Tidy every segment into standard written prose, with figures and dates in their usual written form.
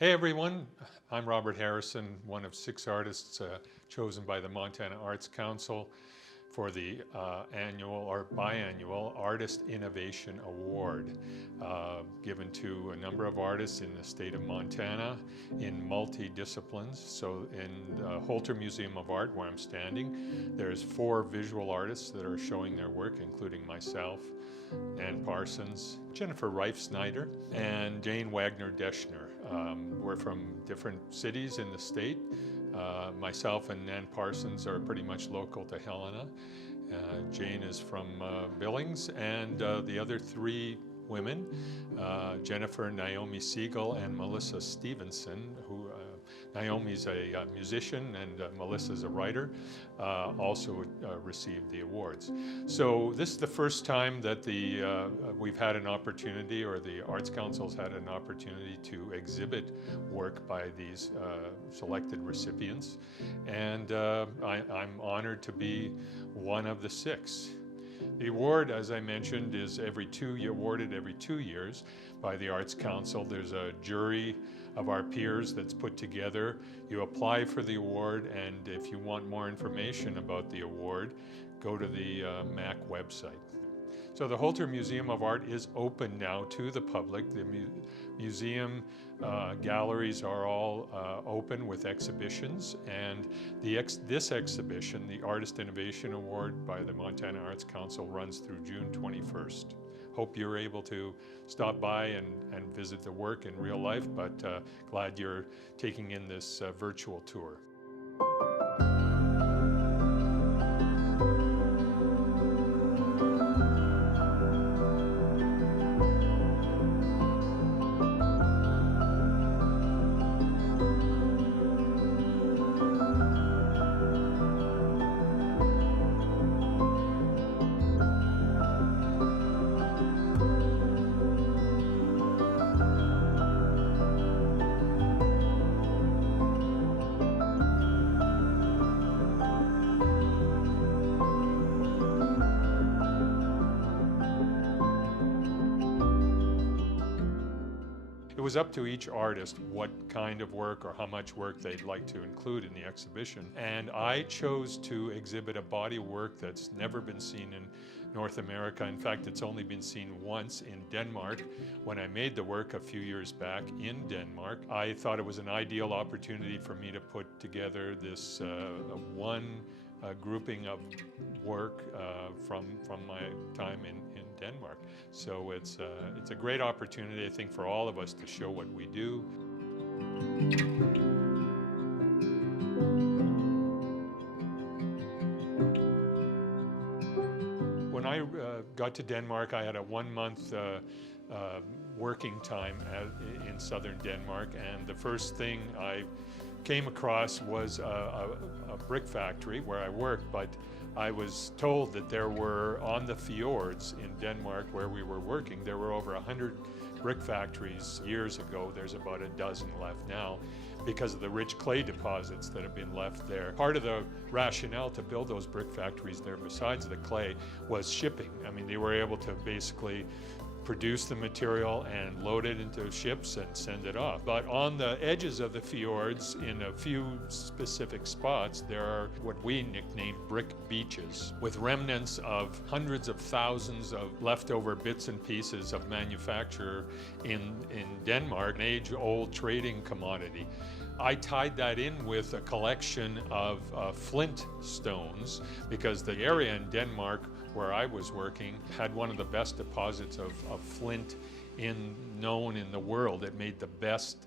Hey everyone, I'm Robert Harrison, one of 6 artists chosen by the Montana Arts Council for the annual or biannual Artist Innovation Award, given to a number of artists in the state of Montana in multi-disciplines. So in the Holter Museum of Art, where I'm standing, there's 4 visual artists that are showing their work, including myself, Nan Parsons, Jennifer Reifsneider, and Jane Waggoner Deschner. We're from different cities in the state. Myself and Nan Parsons are pretty much local to Helena. Jane is from Billings, and the other 3 women, Jennifer, Naomi Siegel, and Melissa Stephenson, who Naomi's a musician and Melissa's a writer, also received the awards. So this is the first time that we've had an opportunity, or the Arts Council's had an opportunity to exhibit work by these selected recipients. And I'm honored to be one of the 6. The award, as I mentioned, is awarded every 2 years by the Arts Council. There's a jury of our peers that's put together. You apply for the award, and if you want more information about the award, go to the MAC website. So the Holter Museum of Art is open now to the public. The museum galleries are all open with exhibitions, and this exhibition, the Artist Innovation Award by the Montana Arts Council, runs through June 21st. Hope you're able to stop by and visit the work in real life, but glad you're taking in this virtual tour. It was up to each artist what kind of work or how much work they'd like to include in the exhibition. And I chose to exhibit a body of work that's never been seen in North America. In fact, it's only been seen once in Denmark when I made the work a few years back in Denmark. I thought it was an ideal opportunity for me to put together this one grouping of work from my time in Denmark. So it's a great opportunity, I think, for all of us to show what we do. When I got to Denmark, I had a 1-month working time in southern Denmark, and the first thing I came across was a brick factory where I worked, but I was told that there were, on the fjords in Denmark where we were working, there were over 100 brick factories years ago. There's about a dozen left now because of the rich clay deposits that have been left there. Part of the rationale to build those brick factories there, besides the clay, was shipping. I mean, they were able to basically produce the material and load it into ships and send it off. But on the edges of the fjords, in a few specific spots, there are what we nicknamed brick beaches, with remnants of hundreds of thousands of leftover bits and pieces of manufacture in Denmark, an age-old trading commodity. I tied that in with a collection of flint stones, because the area in Denmark where I was working had one of the best deposits of flint known in the world. It made the best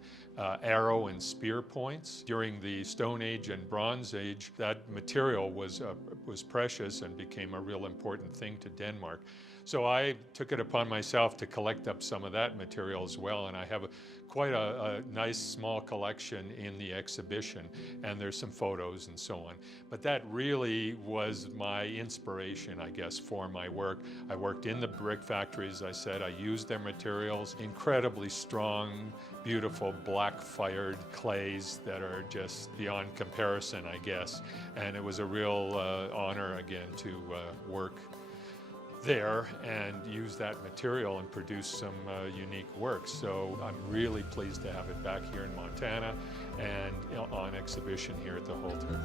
arrow and spear points. During the Stone Age and Bronze Age, that material was precious and became a real important thing to Denmark. So I took it upon myself to collect up some of that material as well, and I have quite a nice small collection in the exhibition, and there's some photos and so on. But that really was my inspiration, I guess, for my work. I worked in the brick factories, I said. I used their materials, incredibly strong, beautiful black-fired clays that are just beyond comparison, I guess. And it was a real honor, again, to work there and use that material and produce some unique works. So I'm really pleased to have it back here in Montana and on exhibition here at the Holter.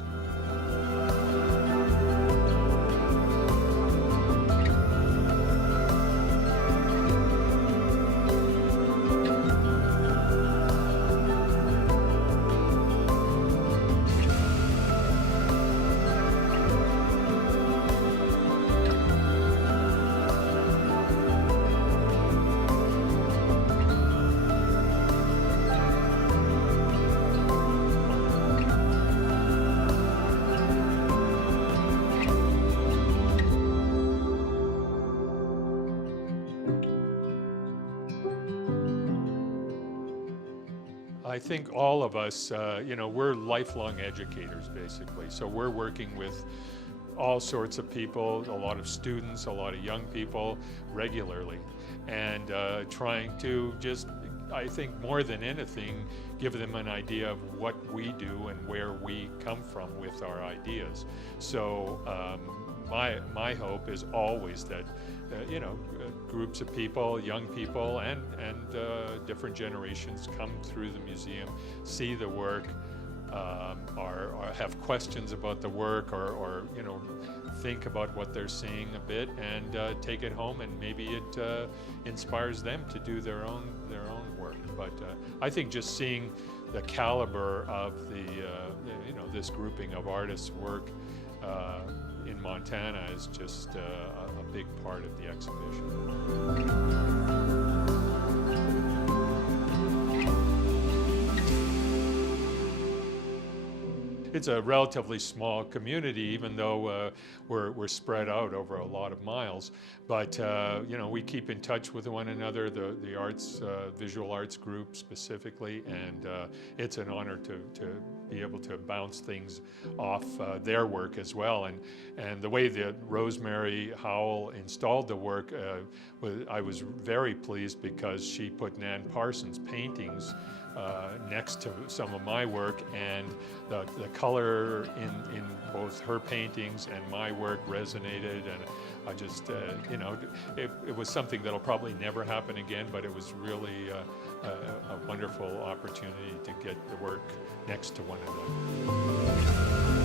I think all of us, we're lifelong educators basically. So we're working with all sorts of people, a lot of students, a lot of young people regularly, and trying to just, I think more than anything, give them an idea of what we do and where we come from with our ideas. So my hope is always that groups of people, young people, and different generations come through the museum, see the work, or have questions about the work, or think about what they're seeing a bit, and take it home, and maybe it inspires them to do their own work. But I think just seeing the caliber of this grouping of artists' work in Montana is just a big part of the exhibition. It's a relatively small community, even though we're spread out over a lot of miles. But we keep in touch with one another, the arts, visual arts group specifically, and it's an honor to be able to bounce things off their work as well. And the way that Rosemary Howell installed the work, I was very pleased, because she put Nan Parsons' paintings next to some of my work, and the color in both her paintings and my work resonated, and I just, it was something that'll probably never happen again, but it was really a wonderful opportunity to get the work next to one another.